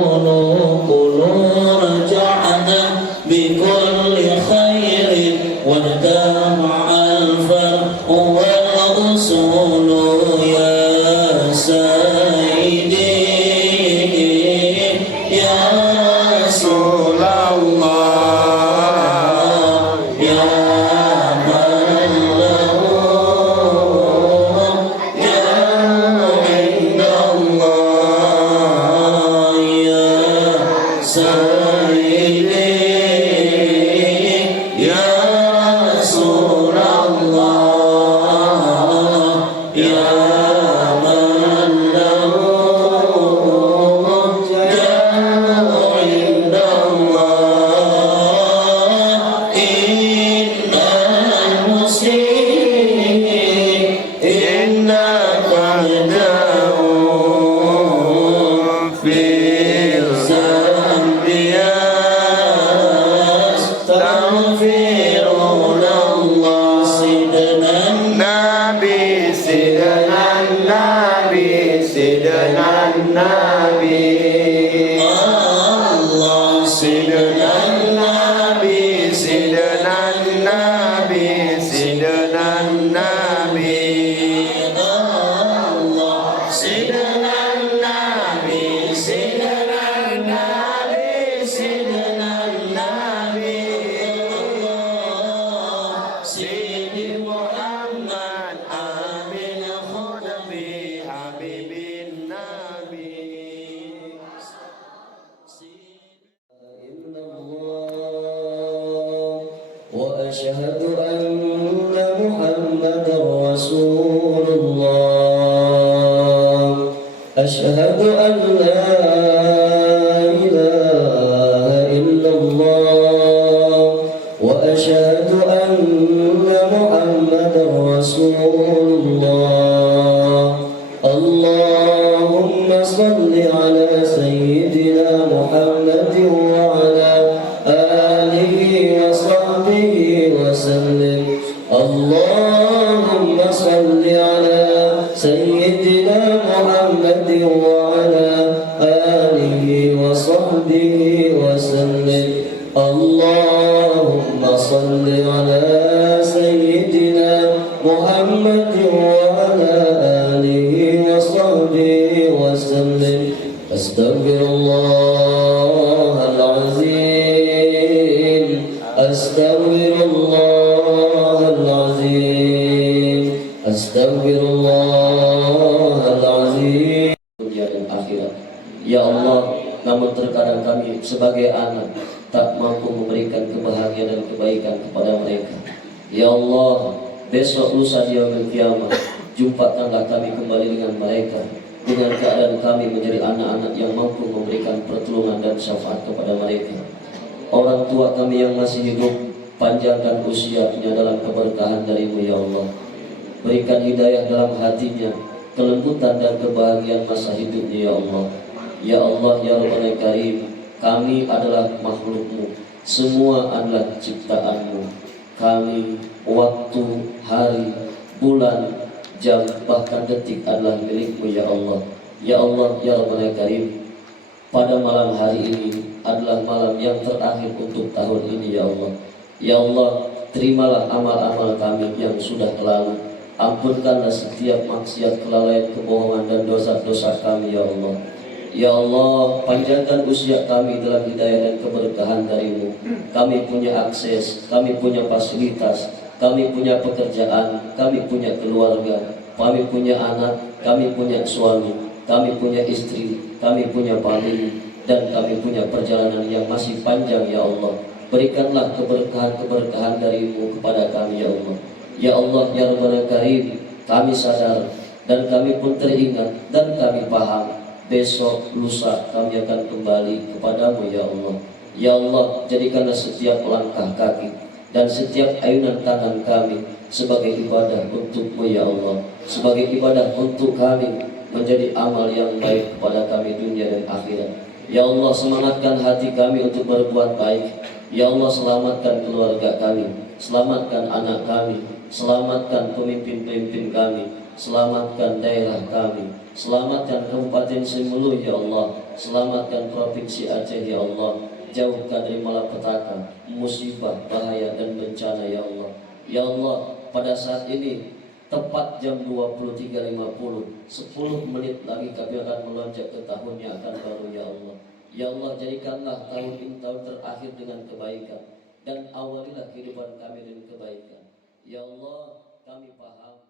قولوا رجعنا بكل خير وارتفع الفرق والأصول يا سيدي يا رسول الله يا من له جاه عند الله يا سيدي يا رسول الله يا من له جاه عند الله إن المسلمين إنك جاءوا في الذنب يستغفرون الله سيدنا النبي سيدنا النبي سيدنا النبي الله سيدنا النبي سيدنا النبي سيدنا النبي الله سيدنا النبي سيدنا النبي سيدنا النبي سيدي محمد آمين خدمي حبيب النبي إلا الله وأشهد أن محمدا رسول الله أشهد أن لا إله إلا الله وأشهد أن محمدا رسول الله اللهم صل على سيدنا محمد وعلى آله وصحبه وسلم اللهم صل على سيدنا محمد وعلى آله وصحبه وسلم اللهم صل على سيدنا محمد وعلى آله وصحبه وسلم أستغفر الله العظيم أستغفر الله العظيم أستغفر الله العظيم dunia dan akhirat. Ya Allah, namun terkadang kami sebagai anak tak mampu memberikan kebahagiaan dan kebaikan kepada mereka. Ya Allah, besok lusa di yaumil kiamat, jumpakanlah kami kembali dengan mereka, dengan keadaan kami menjadi anak-anak yang mampu memberikan pertolongan dan syafaat kepada mereka. Orang tua kami yang masih hidup, panjangkan usianya dalam keberkahan dari-Mu ya Allah. Berikan hidayah dalam hatinya, kelembutan dan kebahagiaan masa hidupnya ya Allah. Ya Allah ya Rabbana Karim, kami adalah makhluk-Mu, semua adalah ciptaan-Mu. Kami, waktu, hari, bulan, jam, bahkan detik adalah milik-Mu ya Allah. Ya Allah ya Rabbana Karim, pada malam hari ini adalah malam yang terakhir untuk tahun ini ya Allah. Ya Allah, terimalah amal-amal kami yang sudah lalu. Ampunkanlah setiap maksiat, kelalaian, kebohongan dan dosa-dosa kami ya Allah. Ya Allah, panjangkan usia kami dalam hidayah dan keberkahan dari-Mu. Kami punya akses, kami punya fasilitas, kami punya pekerjaan, kami punya keluarga, kami punya anak, kami punya suami, kami punya istri, kami punya famili, dan kami punya perjalanan yang masih panjang ya Allah. Berikanlah keberkahan-keberkahan dari-Mu kepada kami ya Allah. Ya Allah ya Rabbana Karim, kami sadar dan kami pun teringat dan kami paham besok lusa kami akan kembali kepadamu ya Allah. Ya Allah, jadikanlah setiap langkah kaki dan setiap ayunan tangan kami sebagai ibadah untuk-Mu ya Allah, sebagai ibadah untuk kami, menjadi amal yang baik kepada kami dunia dan akhirat. Ya Allah, semangatkan hati kami untuk berbuat baik. Ya Allah, selamatkan keluarga kami, selamatkan anak kami, selamatkan pemimpin-pemimpin kami, selamatkan daerah kami. Selamatkan Kabupaten Sengulu ya Allah. Selamatkan Provinsi Aceh ya Allah. Jauhkan dari malapetaka, musibah, bahaya dan bencana ya Allah. Ya Allah, pada saat ini tepat jam 23.50, 10 menit lagi kami akan melonjak ke tahun yang akan baru ya Allah. Ya Allah, jadikanlah tahun ini tahun terakhir dengan kebaikan, dan awalilah kehidupan kami dengan kebaikan. Ya Allah, kami paham